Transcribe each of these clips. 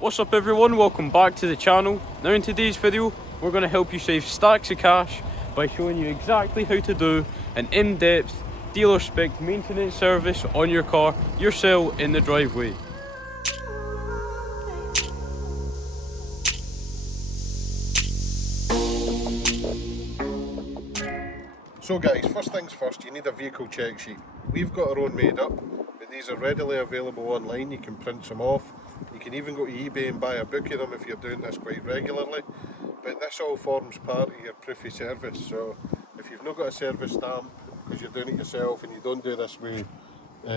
What's up everyone, welcome back to the channel. Now in today's video, we're going to help you save stacks of cash by showing you exactly how to do an in-depth dealer spec maintenance service on your car, yourself in the driveway. So guys, first things first, you need a vehicle check sheet. We've got our own made up, but these are readily available online. You can print some off. You can even go to eBay and buy a book of them if you're doing this quite regularly. But this all forms part of your proof of service. So if you've not got a service stamp because you're doing it yourself and you don't do this with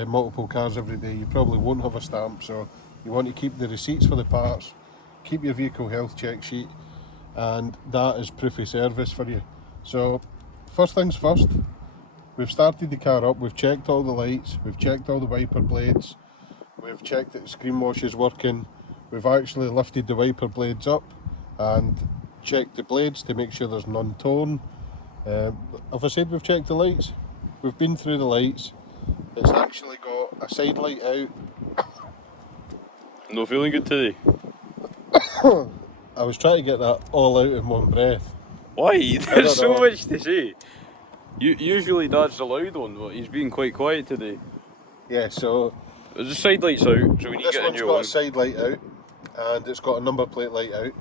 multiple cars every day, you probably won't have a stamp. So you want to keep the receipts for the parts, keep your vehicle health check sheet, and that is proof of service for you. So first things first, we've started the car up, we've checked all the lights, we've checked all the wiper blades, we've checked that the screen wash is working, we've actually lifted the wiper blades up and checked the blades to make sure there's none torn. Have I said we've checked the lights? We've been through the lights. It's actually got a side light out. No feeling good today? I was trying to get that all out in one breath. Why? There's so much to say. Usually Dad's the loud one, but he's been quite quiet today. Yeah, so there's the side lights out, so we need to get a new one. This one's got a side light out, and it's got a number plate light out.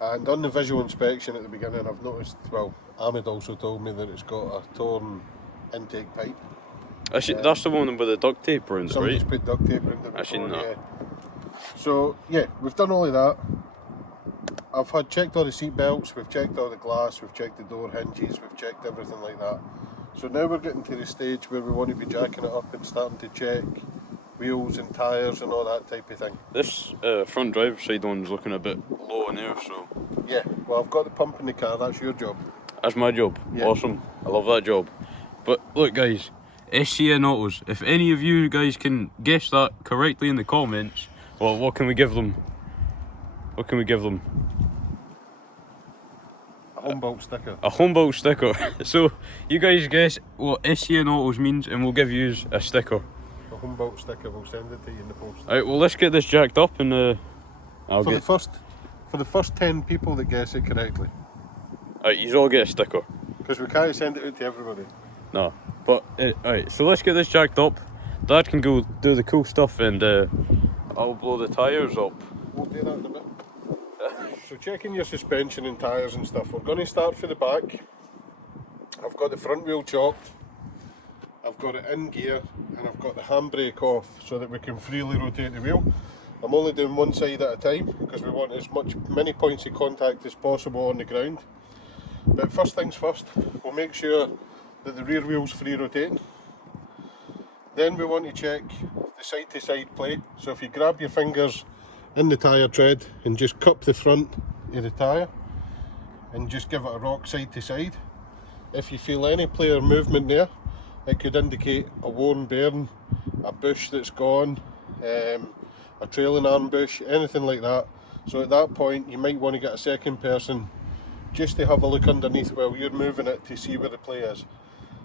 And on the visual inspection at the beginning, I've noticed, well, Ahmed also told me that it's got a torn intake pipe. That's the one with the duct tape around it, right? Somebody's put duct tape around it before, I've seen that. yeah. So, yeah, we've done all of that. I've checked all the seat belts, we've checked all the glass, we've checked the door hinges, we've checked everything like that. So now we're getting to the stage where we want to be jacking it up and starting to check wheels and tyres and all that type of thing. This front driver's side one's looking a bit low in there, so... Yeah, well I've got the pump in the car, that's your job. That's my job. Yeah. Awesome. I love that job. But look guys, SCN Autos, if any of you guys can guess that correctly in the comments, well, what can we give them? What can we give them? A Humboldt sticker. A Humboldt sticker. So you guys guess what SCN Autos means and we'll give you a sticker. A Humboldt sticker, we'll send it to you in the post. Alright, well let's get this jacked up and for the first 10 people that guess it correctly. Alright, you all get a sticker. Because we can't send it out to everybody. No, but alright, so let's get this jacked up. Dad can go do the cool stuff and I'll blow the tyres up. We'll do that in a bit. So checking your suspension and tyres and stuff, we're going to start for the back. I've got the front wheel chocked, I've got it in gear, and I've got the handbrake off so that we can freely rotate the wheel. I'm only doing one side at a time because we want many points of contact as possible on the ground. But first things first, we'll make sure that the rear wheel's free rotating. Then we want to check the side to side play. So if you grab your fingers in the tyre tread and just cup the front of the tyre and just give it a rock side to side. If you feel any play or movement there, it could indicate a worn bearing, a bush that's gone, a trailing arm bush, anything like that. So at that point you might want to get a second person just to have a look underneath while you're moving it to see where the play is.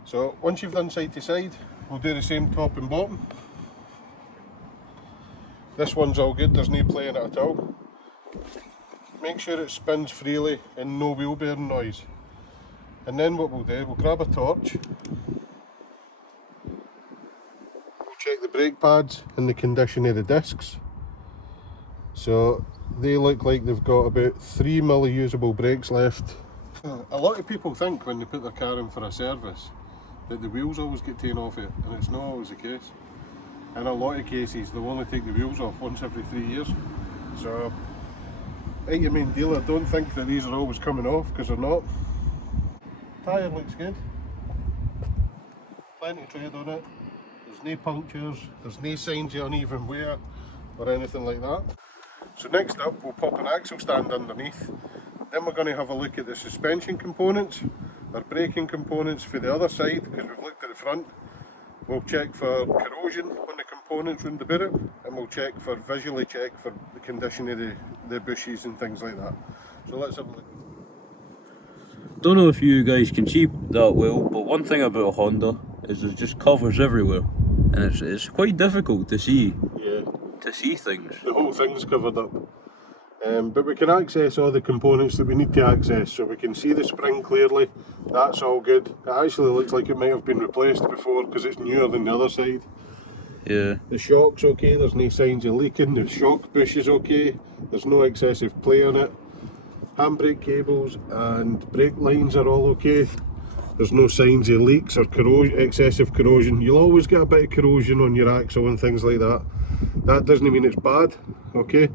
So once you've done side to side, we'll do the same top and bottom. This one's all good, there's no play in it at all. Make sure it spins freely and no wheel bearing noise. And then what we'll do, we'll grab a torch. We'll check the brake pads and the condition of the discs. So they look like they've got about 3 milli usable brakes left. A lot of people think when they put their car in for a service that the wheels always get taken off it, and it's not always the case. In a lot of cases they'll only take the wheels off once every 3 years. So at your main dealer, don't think that these are always coming off, because they're not. Tyre looks good. Plenty of tread on it. There's no punctures, there's no signs of uneven wear or anything like that. So next up we'll pop an axle stand underneath. Then we're going to have a look at the suspension components, our braking components for the other side, because we've looked at the front. We'll check for corrosion on the components around the boot, and we'll visually check for the condition of the bushes and things like that. So let's have a look. Don't know if you guys can see that well, but one thing about a Honda is there's just covers everywhere, and it's quite difficult to see. Yeah. to see things. The whole thing's covered up. But we can access all the components that we need to access, so we can see the spring clearly. That's all good. It actually looks like it might have been replaced before because it's newer than the other side. Yeah. The shock's okay, there's no signs of leaking. The shock bush is okay, there's no excessive play on it. Handbrake cables and brake lines are all okay. There's no signs of leaks or excessive corrosion. You'll always get a bit of corrosion on your axle and things like that. That doesn't mean it's bad, okay?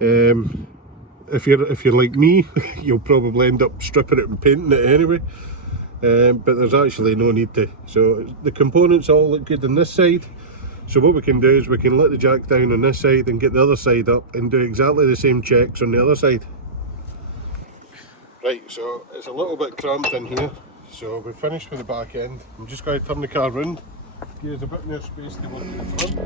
If you're like me, you'll probably end up stripping it and painting it anyway. But there's actually no need to. So the components all look good on this side. So what we can do is we can let the jack down on this side and get the other side up and do exactly the same checks on the other side. Right, so it's a little bit cramped in here. So we've finished with the back end. I'm just going to turn the car round. Give us a bit more space to work in the front.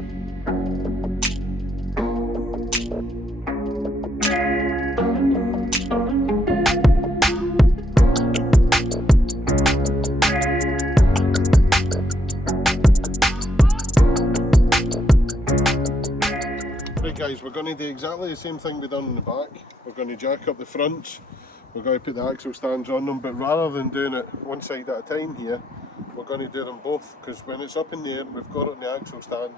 Right guys, we're going to do exactly the same thing we've done in the back. We're going to jack up the fronts. We're going to put the axle stands on them, but rather than doing it one side at a time here, we're going to do them both, because when it's up in the air, we've got it on the axle stand,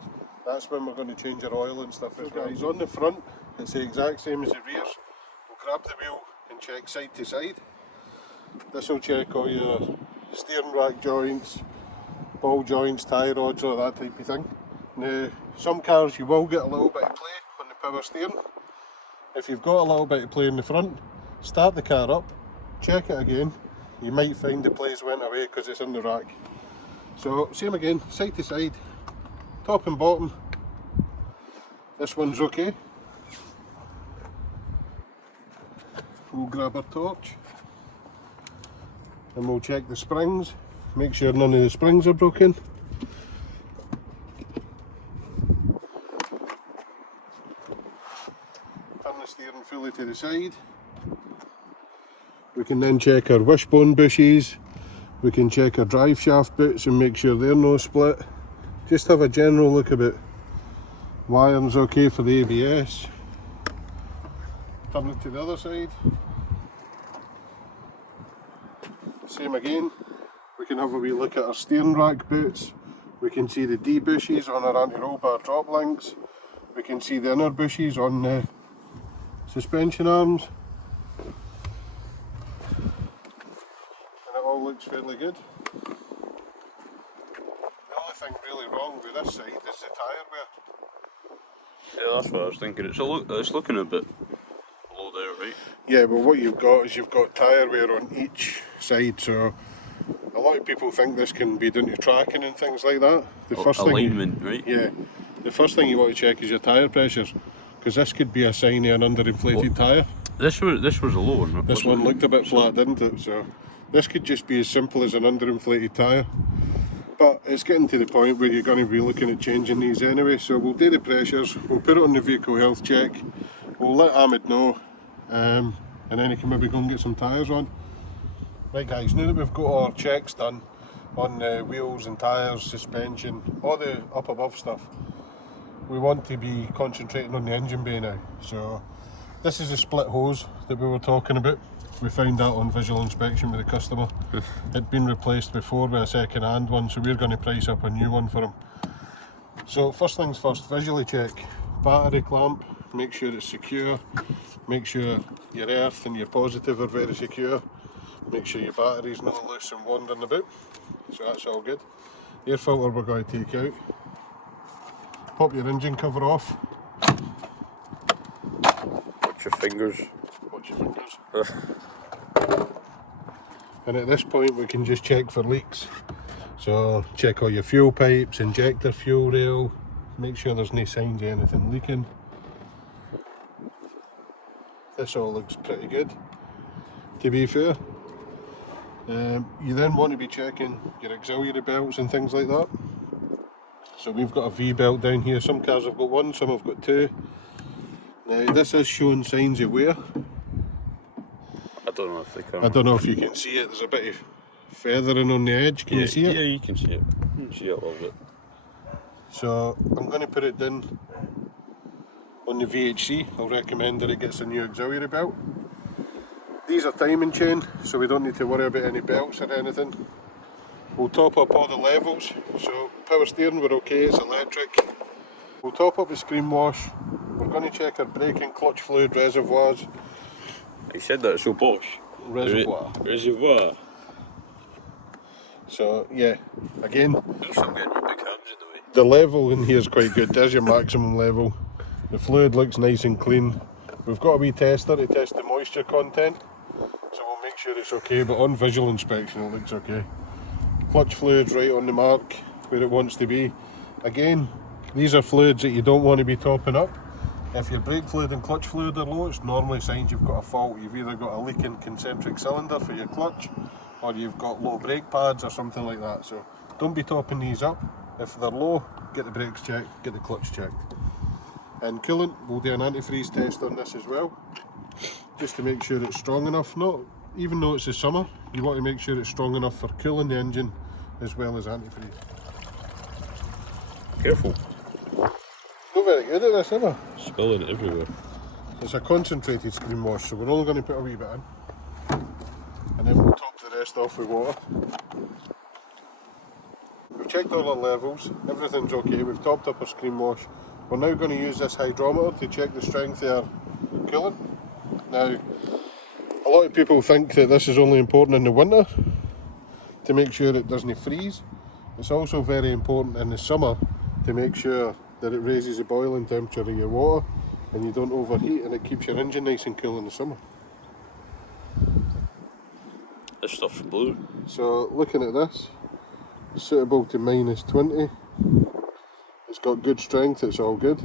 that's when we're going to change our oil and stuff as well. Guys, on the front, it's the exact same as the rears. We'll grab the wheel and check side to side. This will check all your steering rack joints, ball joints, tie rods, all that type of thing. Now, some cars you will get a little bit of play on the power steering. If you've got a little bit of play in the front, start the car up, check it again. You might find the play's went away because it's in the rack. So same again, side to side, top and bottom. This one's okay. We'll grab our torch and we'll check the springs, make sure none of the springs are broken. Turn the steering fully to the side. We can then check our wishbone bushes, we can check our drive shaft bits and make sure they're no split. Just have a general look about. Wiring's okay for the ABS. Turn it to the other side. Same again. We can have a wee look at our steering rack boots. We can see the D bushes on our anti-roll bar drop links. We can see the inner bushes on the suspension arms. All looks fairly good. The only thing really wrong with this side is the tyre wear. Yeah, that's what I was thinking. It's looking a bit low there, right? Yeah, but what you've got is you've got tyre wear on each side, so a lot of people think this can be done to tracking and things like that. The first alignment, thing, right? Yeah, the first thing you want to check is your tyre pressures, because this could be a sign of an underinflated tyre. This was a low one. This one looked a bit flat, didn't it? So this could just be as simple as an underinflated tyre. But it's getting to the point where you're going to be looking at changing these anyway, so we'll do the pressures, we'll put it on the vehicle health check, we'll let Ahmed know, and then he can maybe go and get some tyres on. Right guys, now that we've got our checks done on the wheels and tyres, suspension, all the up above stuff, we want to be concentrating on the engine bay now. So this is the split hose that we were talking about. We found that on visual inspection with the customer. It'd been replaced before with a second hand one, so we're going to price up a new one for him. So first things first, visually check. Battery clamp, make sure it's secure. Make sure your earth and your positive are very secure. Make sure your battery's not loose and wandering about. So that's all good. Air filter we're going to take out. Pop your engine cover off. Watch your fingers. Watch your fingers. And at this point we can just check for leaks. So check all your fuel pipes, injector fuel rail, make sure there's no signs of anything leaking. This all looks pretty good, to be fair. You then want to be checking your auxiliary belts and things like that. So we've got a V-belt down here. Some cars have got one, some have got two. Now this is showing signs of wear. I don't know if they can. I don't know if you can see it, there's a bit of feathering on the edge, can you see it? Yeah, you can see it. You can see it a little bit. So I'm going to put it down on the VHC, I'll recommend that it gets a new auxiliary belt. These are timing chain, so we don't need to worry about any belts or anything. We'll top up all the levels, so power steering we're okay, it's electric. We'll top up the screen wash. We're going to check our brake and clutch fluid reservoirs. You said that so posh. Reservoir. So yeah, again, There's some getting your big hands in the way. the level in here is quite good. There's your maximum level. The fluid looks nice and clean. We've got a wee tester to test the moisture content, so we'll make sure it's okay, but on visual inspection it looks okay. Clutch fluid's right on the mark where it wants to be. Again, these are fluids that you don't want to be topping up. If your brake fluid and clutch fluid are low, it's normally signs you've got a fault. You've either got a leaking concentric cylinder for your clutch, or you've got low brake pads or something like that. So don't be topping these up. If they're low, get the brakes checked, get the clutch checked. And coolant, we'll do an antifreeze test on this as well, just to make sure it's strong enough. Not even though it's the summer, you want to make sure it's strong enough for cooling the engine as well as antifreeze. Careful. Not very good at this, am I? Spilling it everywhere. It's a concentrated screen wash, so we're only going to put a wee bit in, and then we'll top the rest off with water. We've checked all our levels, everything's okay, we've topped up our screen wash. We're now going to use this hydrometer to check the strength of our coolant. Now, a lot of people think that this is only important in the winter to make sure it doesn't freeze. It's also very important in the summer to make sure that it raises the boiling temperature of your water and you don't overheat, and it keeps your engine nice and cool in the summer. This stuff's blue. So looking at this, suitable to -20. It's got good strength, it's all good.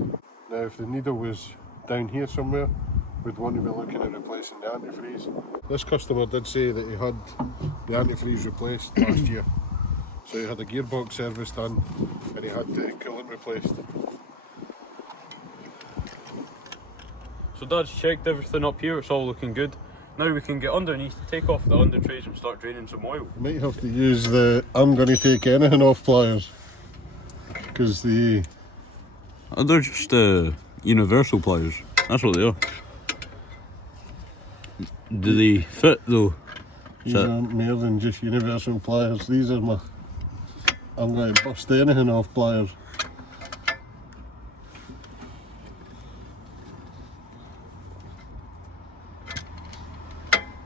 Now if the needle was down here somewhere, we'd want to be looking at replacing the antifreeze. This customer did say that he had the antifreeze replaced last year. So he had a gearbox service done and he had the coolant replaced. So Dad's checked everything up here, it's all looking good. Now we can get underneath, take off the under trays and start draining some oil. Might have to use the I'm going to take anything off pliers, because the... Oh, they're just universal pliers, that's what they are. Do they fit though? These aren't more than just universal pliers, these are my I'm going to bust anything off pliers.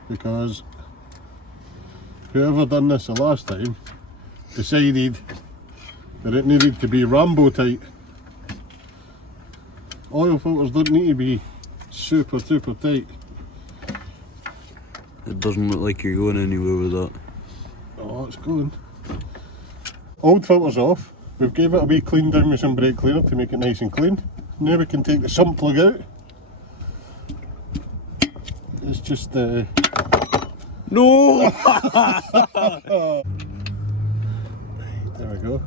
Because whoever done this the last time decided that it needed to be Rambo tight. Oil filters don't need to be super tight. It doesn't look like you're going anywhere with that. Oh, it's going. Old filter's off. We've gave it a wee clean down with some brake cleaner to make it nice and clean. Now we can take the sump plug out. It's just No! Right, there we go.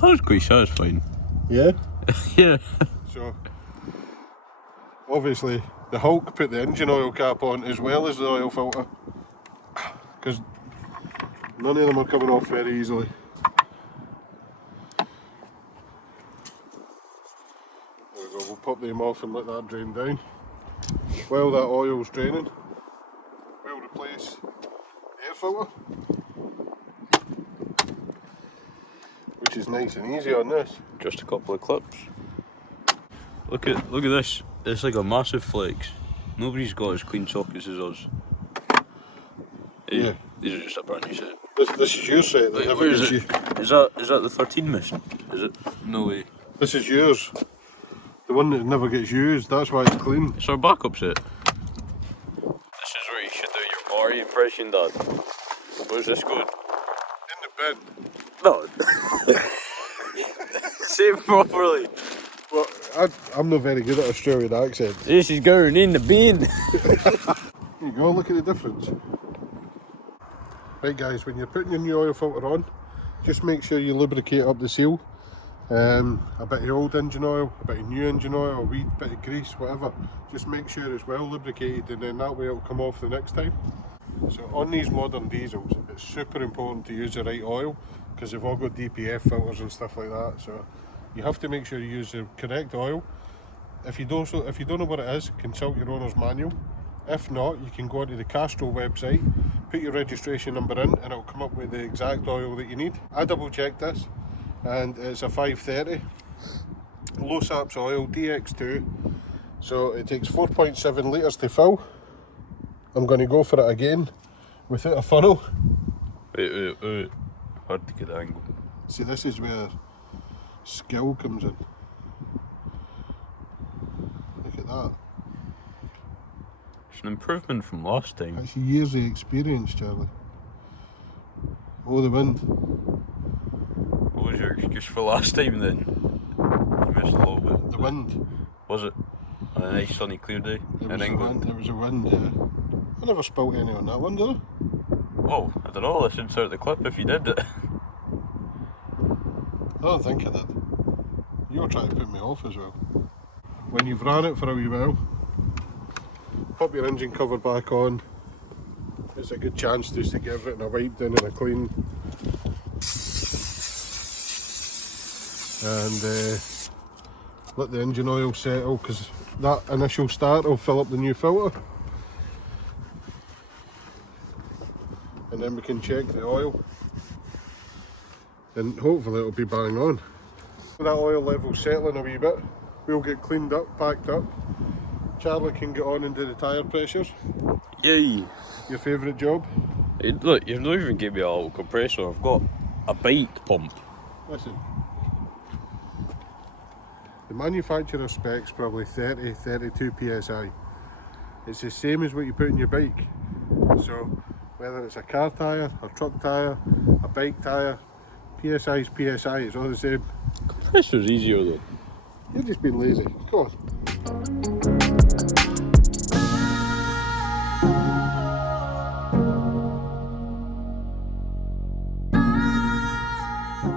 That was quite satisfying. Yeah? Yeah. So, obviously, the Hulk put the engine oil cap on as well as the oil filter, because none of them are coming off very easily. There we go, we'll pop them off and let that drain down. While that oil's draining, we'll replace the air filter, which is nice and easy on this. Just a couple of clips. Look at this. It's like a massive flex. Nobody's got as clean sockets as us. Yeah. These are just a brand new set. This is your set that never gets you. Is that the 13 mission? Is it? No way. This is yours. The one that never gets used, that's why it's clean. It's our backup set. This is where you should do your Mari impression, Dad. Where's this going? In the bin. No. Say it properly. Well, I'm not very good at Australian accents. This is going in the bin. There you go, look at the difference. Right guys, when you're putting your new oil filter on, just make sure you lubricate up the seal. A bit of old engine oil, a bit of new engine oil, a wee bit of grease, whatever. Just make sure it's well lubricated, and then that way it'll come off the next time. So on these modern diesels, it's super important to use the right oil, because they've all got DPF filters and stuff like that. So you have to make sure you use the correct oil, if you don't know what it is, consult your owner's manual. If not, you can go onto the Castrol website, put your registration number in, and it'll come up with the exact oil that you need. I double checked this, and it's a 530 low saps oil DX2, so it takes 4.7 litres to fill. I'm going to go for it again without a funnel. Wait. Hard to get the angle. See, this is where skill comes in. Look at that. It's an improvement from last time. That's years of experience, Charlie. Oh, the wind. What was your excuse for last time then? You missed a little bit. The wind. Was it? On a nice sunny clear day in England? It was a wind, yeah. I never spilt any on that one, did I? Oh, I don't know, let's insert the clip if you did it. I don't think I did. You were trying to put me off as well. When you've ran it for a wee while, pop your engine cover back on. It's a good chance just to give everything a wipe down and a clean. And let the engine oil settle, because that initial start will fill up the new filter. And then we can check the oil. And hopefully it'll be bang on. That oil level's settling a wee bit. We'll get cleaned up, packed up. Charlie can get on and do the tyre pressures. Yay! Your favourite job? Hey, look, you've not even given me a little compressor. I've got a bike pump. Listen. The manufacturer spec's probably 32 psi. It's the same as what you put in your bike. So whether it's a car tyre, a truck tyre, a bike tyre, PSI is PSI, it's all the same. Compressor's easier though. You're just being lazy. Come on.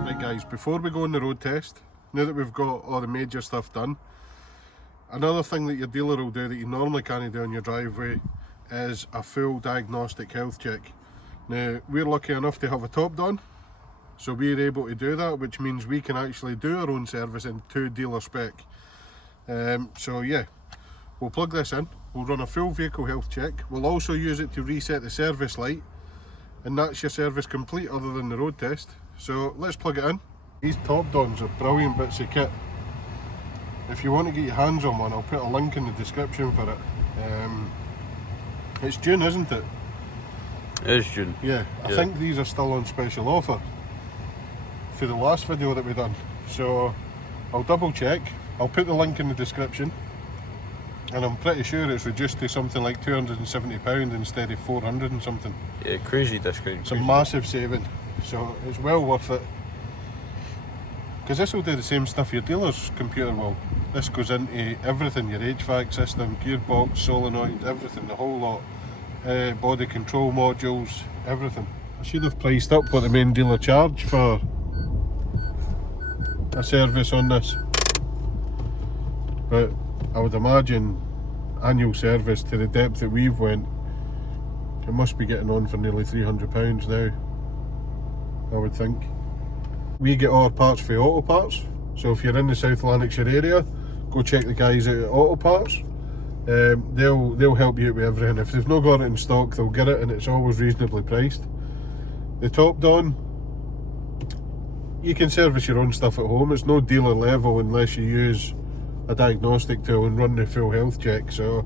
Right guys, before we go on the road test, now that we've got all the major stuff done, another thing that your dealer will do that you normally can't do on your driveway is a full diagnostic health check. Now, we're lucky enough to have a Topdon, so we're able to do that, which means we can actually do our own servicing to dealer spec. So yeah, we'll plug this in, we'll run a full vehicle health check, we'll also use it to reset the service light, and that's your service complete other than the road test. So let's plug it in. These Topdons are brilliant bits of kit. If you want to get your hands on one, I'll put a link in the description for it. It's June, isn't it? It is June. Yeah, I think these are still on special offer for the last video that we done. So I'll double check, I'll put the link in the description, and I'm pretty sure it's reduced to something like £270 instead of 400 and something. Yeah, crazy discount. It's a massive saving, so it's well worth it. Because this will do the same stuff your dealer's computer will. This goes into everything, your HVAC system, gearbox, solenoid, everything, the whole lot. Body control modules, everything. I should have priced up what the main dealer charge for a service on this. But I would imagine annual service to the depth that we've went, it must be getting on for nearly £300 now, I would think. We get all our parts for AUTOPARTS, so if you're in the South Lanarkshire area, go check the guys out at AUTOPARTS. They'll help you out with everything. If they've not got it in stock, they'll get it, and it's always reasonably priced. The Topdon, you can service your own stuff at home. It's no dealer level unless you use a diagnostic tool and run the full health check. So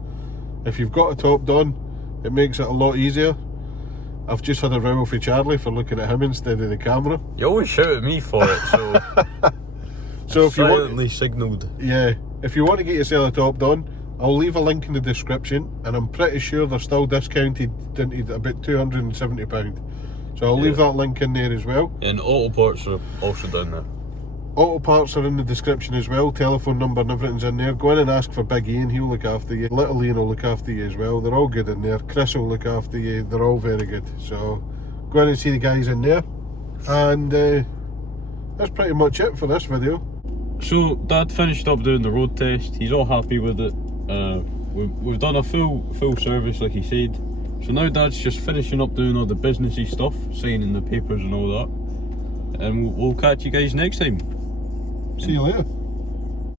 if you've got a Topdon, it makes it a lot easier. I've just had a row with Charlie for looking at him instead of the camera. You always shout at me for it, so so if you silently signalled. Yeah, if you want to get yourself a Topdon, I'll leave a link in the description, and I'm pretty sure they're still discounted into about £270. So I'll leave that link in there as well. And AUTOPARTS are also down there. AUTOPARTS are in the description as well, telephone number and everything's in there. Go in and ask for Big Ian, he'll look after you. Little Ian will look after you as well, they're all good in there. Chris will look after you, they're all very good. So go in and see the guys in there. And that's pretty much it for this video. So Dad finished up doing the road test, he's all happy with it. We've done a full service like he said. So now Dad's just finishing up doing all the businessy stuff, signing the papers and all that. And we'll catch you guys next time. See you later.